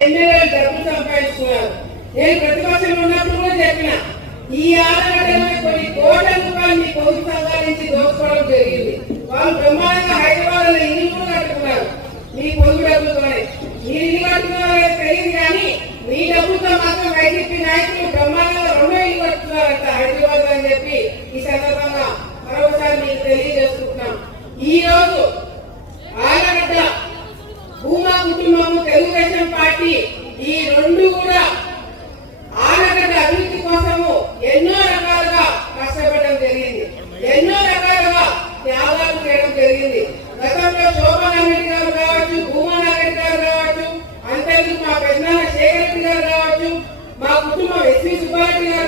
ఎమ్మెల్యేలు డబ్బులు సంపాదిస్తున్నారు. నేను ప్రతిపక్షంలో ఉన్నప్పుడు కూడా చెప్పిన ఈ ఆలగడ్డలో కొన్ని కోట్ల రూపాయలు మీ పౌరు సంఘాల నుంచి దోచుకోవడం జరిగింది. వాళ్ళు బ్రహ్మాండంగా హైదరాబాద్లో ఇల్లు కూడా కట్టుకున్నారు. మీ పొదుపు డబ్బులతోనే మీ ఇల్లు కట్టుకున్నారో తెలియదు కానీ మీ డబ్బులతో మాత్రం వైసీపీ నాయకులు బ్రహ్మాండంగా రెండో ఇల్లు కట్టుకున్నారంట హైదరాబాద్ అని చెప్పి ఈ సందర్భంగా మరొకసారి మీకు తెలియజేసుకుంటున్నాం ఈ రోజు ఆలగడ్డ భూమా కుటుంబము తెలుగుదేశం పార్టీ ఈ రెండు కూడా ఆనగడ్డ అభివృద్ధి కోసము ఎన్నో రకాలుగా కష్టపడడం జరిగింది. ఎన్నో రకాలుగా త్యాగాలు చేయడం జరిగింది. గతంలో శోభనారెడ్డి గారు కావచ్చు భూమానారెడ్డి గారు కావచ్చు అంతేందుకు మా పెద్దనాన్న శేఖర్ రెడ్డి గారు కావచ్చు మా కుటుంబం ఎస్వి సుబ్బారెడ్డి గారు